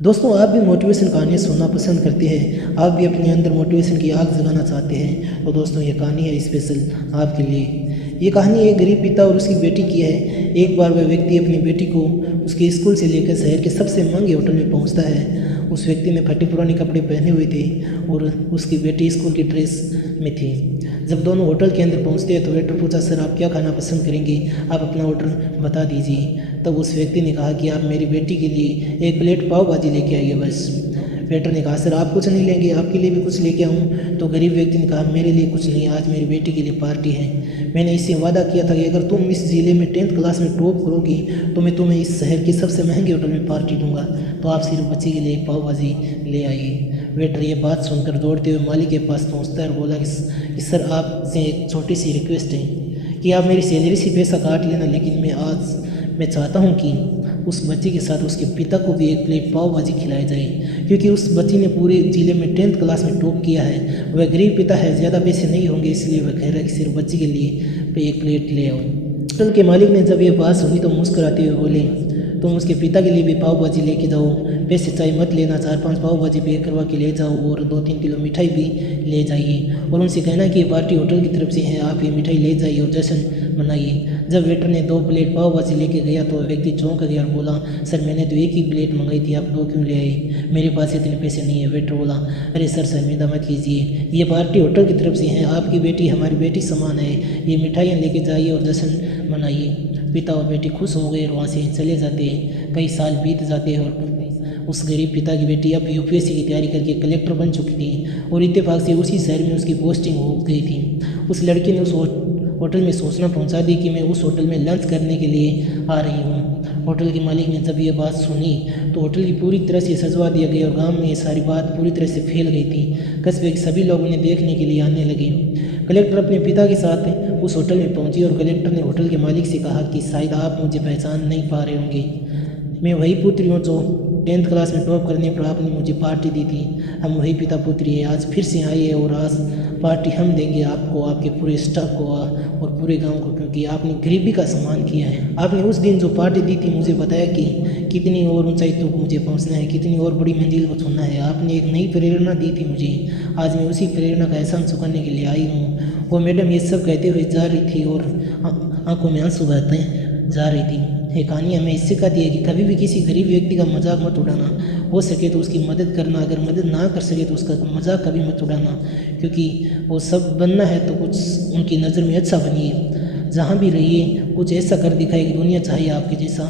दोस्तों, आप भी मोटिवेशन कहानियाँ सुनना पसंद करते हैं। आप भी अपने अंदर मोटिवेशन की आग जगाना चाहते हैं तो दोस्तों ये कहानी है स्पेशल आपके लिए। ये कहानी एक गरीब पिता और उसकी बेटी की है। एक बार वह व्यक्ति अपनी बेटी को उसके स्कूल से लेकर शहर के सबसे महंगे होटल में पहुंचता है। उस व्यक्ति ने फटे पुराने कपड़े पहने हुए थे और उसकी बेटी स्कूल की ड्रेस में थी। जब दोनों होटल के अंदर पहुंचते हैं तो वेटर पूछा, सर आप क्या खाना पसंद करेंगे, आप अपना ऑर्डर बता दीजिए। तब उस व्यक्ति ने कहा कि आप मेरी बेटी के लिए एक प्लेट पाव भाजी लेके आइए बस। वेटर ने कहा, सर आप कुछ नहीं लेंगे, आपके लिए भी कुछ लेके आऊँ? तो गरीब व्यक्ति ने कहा, मेरे लिए कुछ नहीं, आज मेरी बेटी के लिए पार्टी है। मैंने इससे वादा किया था कि अगर तुम इस ज़िले में 10th क्लास में टॉप करोगी तो मैं तुम्हें इस शहर के सबसे महंगे होटल में पार्टी दूंगा। तो आप सिर्फ बच्चे के लिए पाव भाजी ले आइए। वेटर ये बात सुनकर दौड़ते हुए मालिक के पास पहुंचता है और बोला कि सर आपसे एक छोटी सी रिक्वेस्ट है कि आप मेरी सैलरी से पैसा काट लेना, लेकिन मैं चाहता हूँ कि उस बच्चे के साथ उसके पिता को भी एक प्लेट पाव भाजी खिलाई जाए, क्योंकि उस बच्ची ने पूरे ज़िले में 10th क्लास में टॉप किया है। वह गरीब पिता है, ज़्यादा पैसे नहीं होंगे, इसलिए वह कह रहा है कि सिर्फ बच्ची के लिए एक प्लेट ले आओ। होटल के मालिक ने जब ये बात सुनी तो मुस्कुराते हुए बोले, तुम उसके पिता के लिए भी पाव भाजी लेके जाओ, पैसे चाहे मत लेना, 4-5 पाव भाजी पैक करवा के ले जाओ और 2-3 किलो मिठाई भी ले जाइए और उनसे कहना कि ये पार्टी होटल की तरफ से है, आप ये मिठाई ले जाइए और जश्न मनाइए। जब वेटर ने 2 प्लेट पाव भाजी लेके गया तो व्यक्ति चौंक गया और बोला, सर मैंने तो एक ही प्लेट मंगाई थी, आप 2 क्यों ले आए? मेरे पास इतने पैसे नहीं है। वेटर बोला, अरे सर शर्मिंदा मत कीजिए, ये पार्टी होटल की तरफ से है, आपकी बेटी हमारी बेटी समान है, ये मिठाइयाँ लेके जाइए और जश्न मनाइए। पिता और बेटी खुश हो गए और वहाँ से चले जाते हैं। कई साल बीत जाते हैं और उस गरीब पिता की बेटी अब यूपीएससी की तैयारी करके कलेक्टर बन चुकी थी और इत्तेफाक से उसी शहर में उसकी पोस्टिंग हो गई थी। उस लड़की ने उस होटल में सूचना पहुंचा दी कि मैं उस होटल में लंच करने के लिए आ रही हूँ। होटल के मालिक ने जब ये बात सुनी तो होटल की पूरी तरह से सजवा दिया गया और गांव में ये सारी बात पूरी तरह से फैल गई थी। कस्बे के सभी लोग उन्हें देखने के लिए आने लगे। कलेक्टर अपने पिता के साथ उस होटल में पहुंची और कलेक्टर ने होटल के मालिक से कहा कि शायद आप मुझे पहचान नहीं पा रहे होंगे, मैं वही पुत्री हूँ जो 10th क्लास में टॉप करने पर आपने मुझे पार्टी दी थी। हम वही पिता पुत्री है, आज फिर से आए और आज पार्टी हम देंगे आपको, आपके पूरे स्टाफ को और पूरे गांव को, क्योंकि आपने गरीबी का सम्मान किया है। आपने उस दिन जो पार्टी दी थी मुझे बताया कि कितनी और ऊंचाई तक मुझे पहुंचना है, कितनी और बड़ी मंजिल को छूना है। आपने एक नई प्रेरणा दी थी मुझे, आज मैं उसी प्रेरणा का एहसान चुकाने के लिए आई हूँ। वो मैडम ये सब कहते हुए जा रही थी और आंखों में आंसू बहते जा रही थी। ये कहानी हमें इससे कहती है कि कभी भी किसी गरीब व्यक्ति का मजाक मत उड़ाना, हो सके तो उसकी मदद करना, अगर मदद ना कर सके तो उसका मजाक कभी मत उड़ाना, क्योंकि वो सब बनना है तो कुछ उनकी नज़र में अच्छा बनिए। जहाँ भी रहिए कुछ ऐसा कर दिखाए कि दुनिया चाहे आपके जैसा